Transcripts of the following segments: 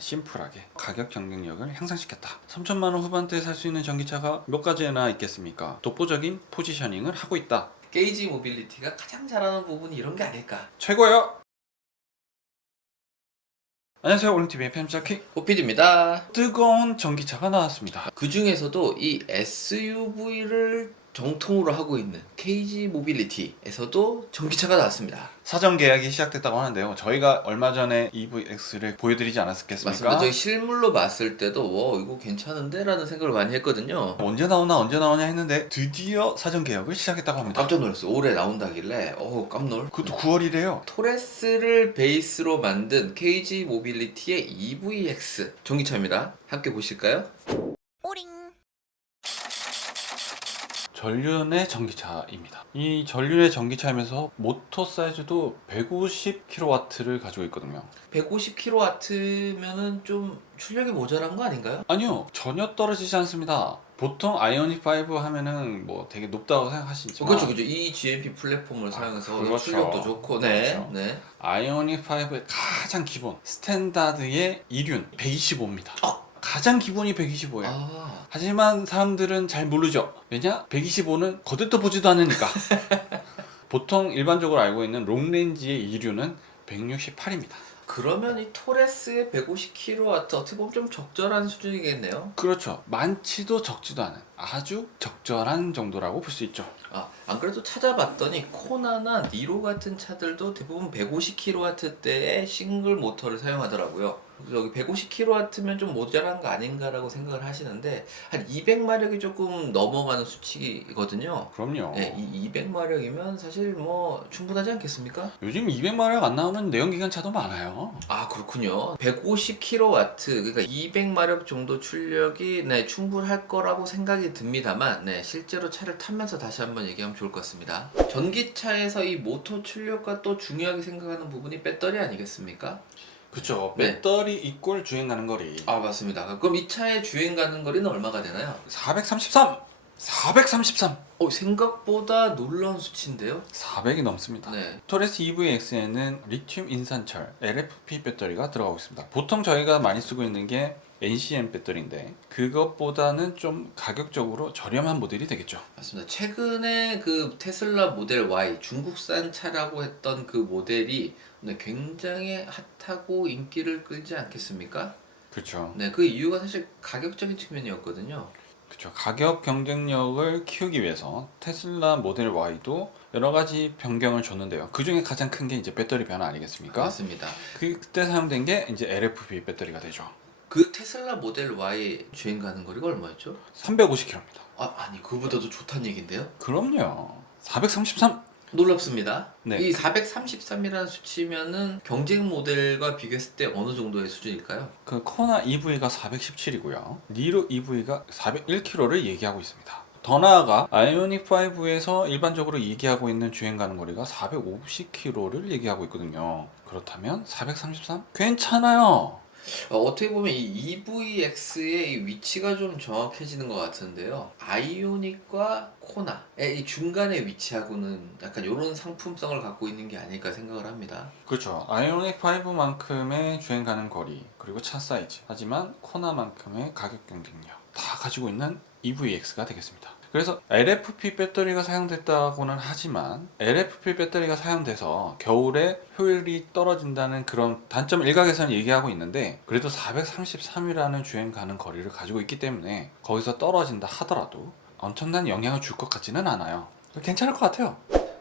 심플하게 가격 경쟁력을 향상시켰다. 3천만 원 후반대에 살 수 있는 전기차가 몇 가지나 있겠습니까? 독보적인 포지셔닝을 하고 있다. 게이지 모빌리티가 가장 잘하는 부분이 이런 게 아닐까. 최고예요. 안녕하세요, 올림TV의 편집자키 호피디입니다. 뜨거운 전기차가 나왔습니다. 그 중에서도 이 SUV를 정통으로 하고 있는 KG 모빌리티에서도 전기차가 나왔습니다. 사전 계약이 시작됐다고 하는데요. 저희가 얼마 전에 EVX를 보여드리지 않았겠습니까? 맞습니다. 저희 실물로 봤을 때도 이거 괜찮은데? 라는 생각을 많이 했거든요. 언제 나오냐 했는데 드디어 사전 계약을 시작했다고 합니다. 깜짝 놀랐어요. 올해 나온다길래 깜놀. 그것도 9월이래요. 토레스를 베이스로 만든 KG 모빌리티의 EVX 전기차입니다. 함께 보실까요? 전륜의 전기차입니다. 이 전륜의 전기차이면서 모터 사이즈도 150kW를 가지고 있거든요. 150kW면은 좀 출력이 모자란 거 아닌가요? 아니요, 전혀 떨어지지 않습니다. 보통 아이오닉 5 하면은 뭐 되게 높다고 생각하시지만 그렇죠. 이 GMP 플랫폼을 사용해서 그렇죠. 출력도 좋고, 네, 그렇죠. 네. 아이오닉 5의 가장 기본 스탠다드의 이륜 125입니다. 어? 가장 기본이 125예요. 아, 하지만 사람들은 잘 모르죠. 왜냐? 125는 거들떠 보지도 않으니까. 보통 일반적으로 알고 있는 롱레인지의 이륜은 168입니다. 그러면 이 토레스의 150kW 어떻게 보면 좀 적절한 수준이겠네요. 그렇죠. 많지도 적지도 않은 아주 적절한 정도라고 볼 수 있죠. 안 그래도 찾아봤더니 코나나 니로 같은 차들도 대부분 150kW대의 싱글 모터를 사용하더라고요. 여기 150kW면 좀 모자란 거 아닌가라고 생각을 하시는데 한 200마력이 조금 넘어가는 수치거든요. 그럼요. 네, 이 200마력이면 사실 뭐 충분하지 않겠습니까? 요즘 200마력 안 나오는 내연기관차도 많아요. 아, 그렇군요. 150kW, 그러니까 200마력 정도 출력이 충분할 거라고 생각이 듭니다만, 실제로 차를 타면서 다시 한번 얘기하면 좋을 것 같습니다. 전기차에서 이 모터 출력과 또 중요하게 생각하는 부분이 배터리 아니겠습니까? 그렇죠. 네. 배터리 이꼴 주행 가는 거리. 맞습니다. 그럼 이 차의 주행 가는 거리는 얼마가 되나요? 433! 433! 생각보다 놀라운 수치인데요? 400이 넘습니다. 네. 토레스 EVX에는 리튬 인산철 LFP 배터리가 들어가고 있습니다. 보통 저희가 많이 쓰고 있는 게 NCM 배터리인데 그것보다는 좀 가격적으로 저렴한 모델이 되겠죠. 맞습니다. 최근에 그 테슬라 모델 Y 중국산 차라고 했던 그 모델이 굉장히 핫하고 인기를 끌지 않겠습니까? 그렇죠. 네, 그 이유가 사실 가격적인 측면이었거든요. 그렇죠. 가격 경쟁력을 키우기 위해서 테슬라 모델 Y도 여러 가지 변경을 줬는데요. 그 중에 가장 큰 게 이제 배터리 변화 아니겠습니까? 맞습니다. 그때 사용된 게 이제 LFP 배터리가 되죠. 그 테슬라 모델 Y 주행 가는 거리가 얼마였죠? 350km입니다. 아니 그거보다도 좋다는 얘긴데요? 그럼요. 433. 놀랍습니다. 네. 이 433이라는 수치면은 경쟁 모델과 비교했을 때 어느 정도의 수준일까요? 그 코나 EV가 417이고요. 니로 EV가 401km를 얘기하고 있습니다. 더 나아가 아이오닉 5에서 일반적으로 얘기하고 있는 주행 가는 거리가 450km를 얘기하고 있거든요. 그렇다면 433? 괜찮아요. 어떻게 보면 이 EVX의 이 위치가 좀 정확해지는 것 같은데요. 아이오닉과 코나의 이 중간에 위치하고는 약간 이런 상품성을 갖고 있는 게 아닐까 생각을 합니다. 그렇죠. 아이오닉 5만큼의 주행 가는 거리 그리고 차 사이즈, 하지만 코나만큼의 가격 경쟁력 다 가지고 있는 EVX가 되겠습니다. 그래서 LFP 배터리가 사용됐다고는 하지만 LFP 배터리가 사용돼서 겨울에 효율이 떨어진다는 그런 단점 일각에서는 얘기하고 있는데, 그래도 433이라는 주행 가는 거리를 가지고 있기 때문에 거기서 떨어진다 하더라도 엄청난 영향을 줄 것 같지는 않아요. 괜찮을 것 같아요.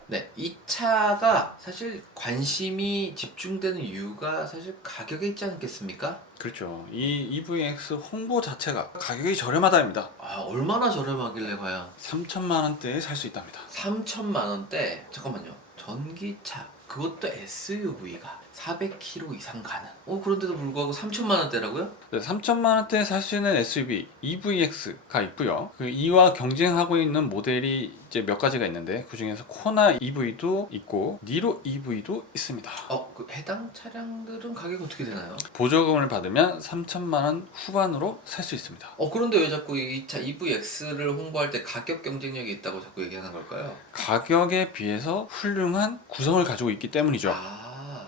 네, 이 차가 사실 관심이 집중되는 이유가 사실 가격에 있지 않겠습니까? 그렇죠. 이 EVX 홍보 자체가 가격이 저렴하다입니다. 얼마나 저렴하길래 과연 3천만 원대에 살 수 있답니다. 3천만 원대? 잠깐만요. 전기차 그것도 SUV가 400km 이상 가는 그런데도 불구하고 3천만 원대라고요? 3천만 원대에 살 수 있는 SUV EVX가 있고요. 그 이와 경쟁하고 있는 모델이 이제 몇 가지가 있는데 그 중에서 코나 EV도 있고 니로 EV도 있습니다. 그 해당 차량들은 가격이 어떻게 되나요? 보조금을 받으면 3천만 원 후반으로 살 수 있습니다. 그런데 왜 자꾸 이 차 EVX를 홍보할 때 가격 경쟁력이 있다고 자꾸 얘기하는 걸까요? 가격에 비해서 훌륭한 구성을 가지고 있기 때문이죠.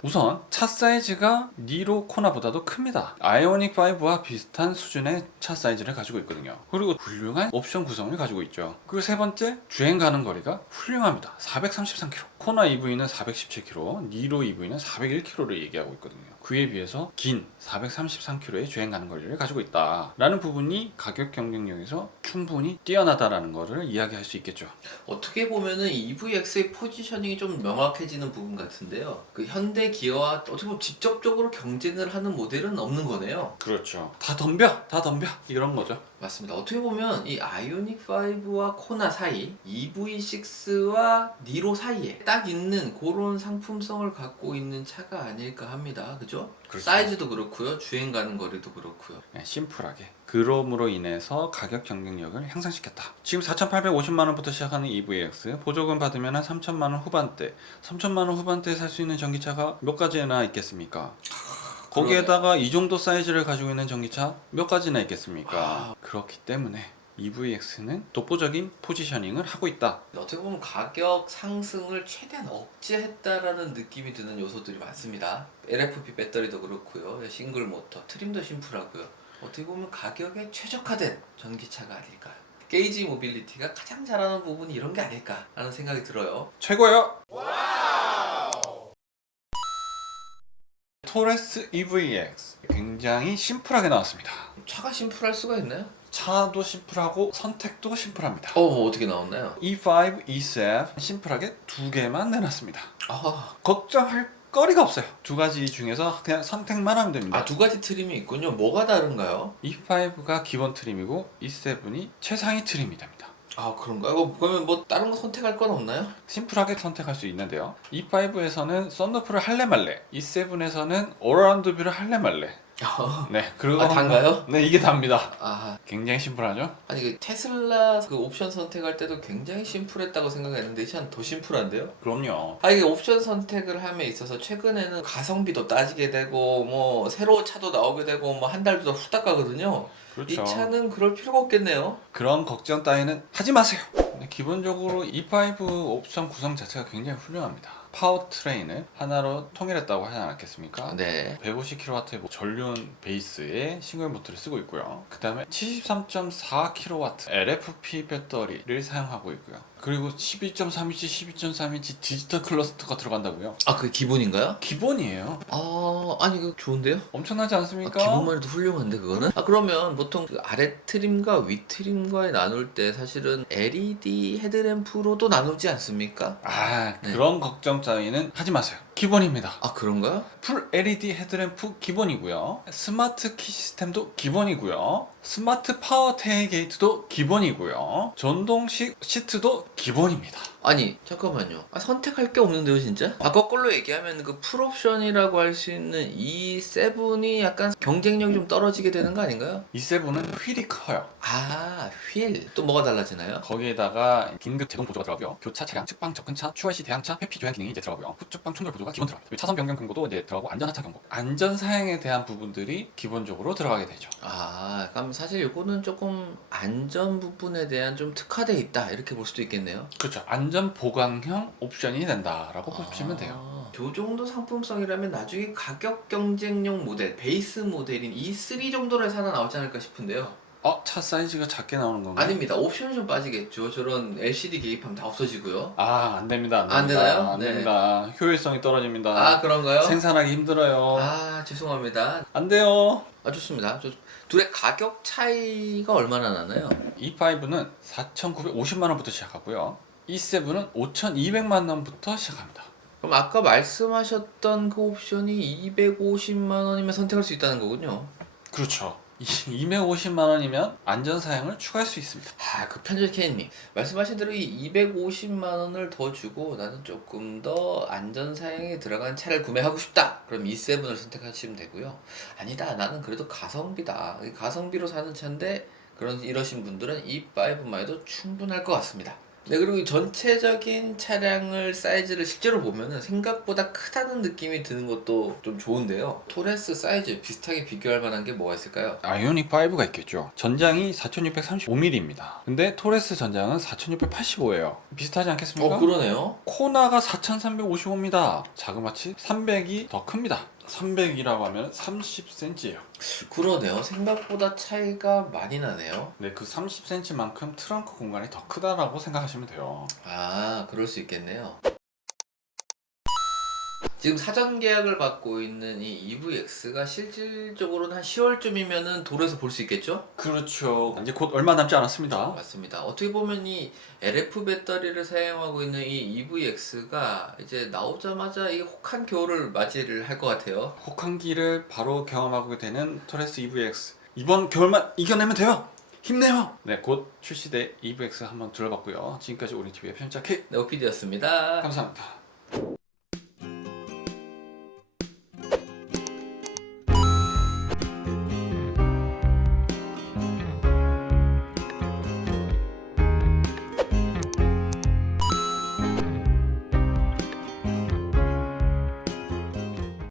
우선 차 사이즈가 니로 코나보다도 큽니다. 아이오닉 5와 비슷한 수준의 차 사이즈를 가지고 있거든요. 그리고 훌륭한 옵션 구성을 가지고 있죠. 그리고 세 번째, 주행 가는 거리가 훌륭합니다. 433km. 코나 EV는 417km, 니로 EV는 401km를 얘기하고 있거든요. 그에 비해서 긴 433km의 주행 가는 거리를 가지고 있다라는 부분이 가격 경쟁력에서 충분히 뛰어나다라는 것을 이야기할 수 있겠죠. 어떻게 보면은 EVX의 포지셔닝이 좀 명확해지는 부분 같은데요. 그 현대 기어와 어떻게 보면 직접적으로 경쟁을 하는 모델은 없는 거네요. 그렇죠. 다 덤벼 이런 거죠. 맞습니다. 어떻게 보면 이 아이오닉 5와 코나 사이, EV6와 니로 사이에 딱 있는 그런 상품성을 갖고 있는 차가 아닐까 합니다. 그죠? 그렇죠. 사이즈도 그렇고요. 주행 가는 거리도 그렇고요. 심플하게. 그럼으로 인해서 가격 경쟁력을 향상시켰다. 지금 4,850만 원부터 시작하는 EVX 보조금 받으면 한 3천만 원 후반대, 3천만 원 후반대에 살 수 있는 전기차가 몇 가지나 있겠습니까? 거기에다가 이 정도 사이즈를 가지고 있는 전기차 몇 가지나 있겠습니까? 그렇기 때문에 EVX는 독보적인 포지셔닝을 하고 있다. 어떻게 보면 가격 상승을 최대한 억제했다라는 느낌이 드는 요소들이 많습니다. LFP 배터리도 그렇고요. 싱글 모터, 트림도 심플하고요. 어떻게 보면 가격에 최적화된 전기차가 아닐까. 게이지 모빌리티가 가장 잘하는 부분이 이런 게 아닐까라는 생각이 들어요. 최고요! 토레스 EVX 굉장히 심플하게 나왔습니다. 차가 심플할 수가 있나요? 차도 심플하고 선택도 심플합니다. 어떻게 나왔나요? E5, E7 심플하게 두 개만 내놨습니다. 아, 걱정할 거리가 없어요. 두 가지 중에서 그냥 선택만 하면 됩니다. 두 가지 트림이 있군요. 뭐가 다른가요? E5가 기본 트림이고 E7이 최상위 트림이 됩니다. 그런가요? 그러면 뭐 다른 거 선택할 건 없나요? 심플하게 선택할 수 있는데요. E5에서는 썬루프를 할래 말래, E7에서는 올라운드 뷰를 할래 말래. 네, 그리고 단가요? 네, 이게 답니다. 아, 굉장히 심플하죠? 아니 그 테슬라 그 옵션 선택할 때도 굉장히 심플했다고 생각했는데 이제는 더 심플한데요? 그럼요. 이게 옵션 선택을 함에 있어서 최근에는 가성비도 따지게 되고 뭐 새로운 차도 나오게 되고 뭐 한 달도 후딱 가거든요. 그렇죠. 이 차는 그럴 필요가 없겠네요. 그런 걱정 따위는 하지 마세요. 기본적으로 E5 옵션 구성 자체가 굉장히 훌륭합니다. 파워트레인을 하나로 통일했다고 하지 않았겠습니까? 네. 150kW의 전륜 베이스의 싱글 모터를 쓰고 있고요. 그 다음에 73.4kW LFP 배터리를 사용하고 있고요. 그리고 12.3인치, 12.3인치 디지털 클러스터가 들어간다고요? 그게 기본인가요? 기본이에요. 아니 그거 좋은데요? 엄청나지 않습니까? 기본만 해도 훌륭한데 그거는? 그러면 보통 그 아래 트림과 위 트림과 나눌 때 사실은 LED 헤드램프로도 나누지 않습니까? 네. 그런 걱정 따위는 하지 마세요. 기본입니다. 그런가요? 풀 LED 헤드램프 기본이고요. 스마트 키 시스템도 기본이고요. 스마트 파워 테일게이트도 기본이고요. 전동식 시트도 기본입니다. 아니 잠깐만요. 선택할 게 없는데요 진짜? 거꾸로 얘기하면 그 풀옵션이라고 할 수 있는 이 세븐이 약간 경쟁력이 좀 떨어지게 되는 거 아닌가요? E7은 휠이 커요. 휠. 또 뭐가 달라지나요? 거기에다가 긴급 제동 보조가 들어가고요. 교차 차량 측방 접근차, QRC 대항차, 회피 조향 기능이 이제 들어가고요. 후측방 충돌 보조가 기본 들어갑니다. 그리고 차선 변경 금고도 이제 들어가고 안전하차 경고, 안전 사양에 대한 부분들이 기본적으로 들어가게 되죠. 그럼 사실 이거는 조금 안전 부분에 대한 좀 특화돼 있다 이렇게 볼 수도 있겠네요. 그렇죠. 안전 보강형 옵션이 된다라고 보시면 돼요. 요 정도 상품성이라면 나중에 가격 경쟁용 모델, 베이스 모델인 E3 정도로 해서 하나 나오지 않을까 싶은데요. 차 사이즈가 작게 나오는 건가요? 아닙니다. 옵션이 좀 빠지겠죠. 저런 LCD 개입하면 다 없어지고요. 안 됩니다. 안 되나요? 안 네. 됩니다. 효율성이 떨어집니다. 그런가요? 생산하기 힘들어요. 죄송합니다. 안 돼요. 좋습니다. 둘의 가격 차이가 얼마나 나나요? E5는 4,950만 원부터 시작하고요. E7은 5,200만 원부터 시작합니다. 그럼 아까 말씀하셨던 그 옵션이 250만 원이면 선택할 수 있다는 거군요. 그렇죠. 250만 원이면 안전 사양을 추가할 수 있습니다. 그 편절 케이님 말씀하신 대로 이 250만 원을 더 주고 나는 조금 더 안전 사양에 들어간 차를 구매하고 싶다. 그럼 E7을 선택하시면 되고요. 아니다. 나는 그래도 가성비다. 가성비로 사는 차인데 이러신 분들은 E5만 해도 충분할 것 같습니다. 네, 그리고 이 전체적인 차량을 사이즈를 실제로 보면은 생각보다 크다는 느낌이 드는 것도 좀 좋은데요. 토레스 사이즈 비슷하게 비교할 만한 게 뭐가 있을까요? 아이오닉 5가 있겠죠. 전장이 4635mm입니다. 근데 토레스 전장은 4685예요. 비슷하지 않겠습니까? 그러네요. 코나가 4355입니다. 자그마치 300이 더 큽니다. 300이라고 하면 30cm예요. 그러네요. 생각보다 차이가 많이 나네요. 네, 그 30cm만큼 트렁크 공간이 더 크다라고 생각하시면 돼요. 아, 그럴 수 있겠네요. 지금 사전 계약을 받고 있는 이 EVX가 실질적으로는 한 10월쯤이면은 도로에서 볼 수 있겠죠? 그렇죠. 이제 곧 얼마 남지 않았습니다. 맞습니다. 어떻게 보면 이 LF 배터리를 사용하고 있는 이 EVX가 이제 나오자마자 이 혹한 겨울을 맞이를 할 것 같아요. 혹한기를 바로 경험하게 되는 토레스 EVX. 이번 겨울만 이겨내면 돼요. 힘내요. 네, 곧 출시될 EVX 한번 들어봤고요. 지금까지 오리TV의 편집자 K. 네, 오피디였습니다. 감사합니다.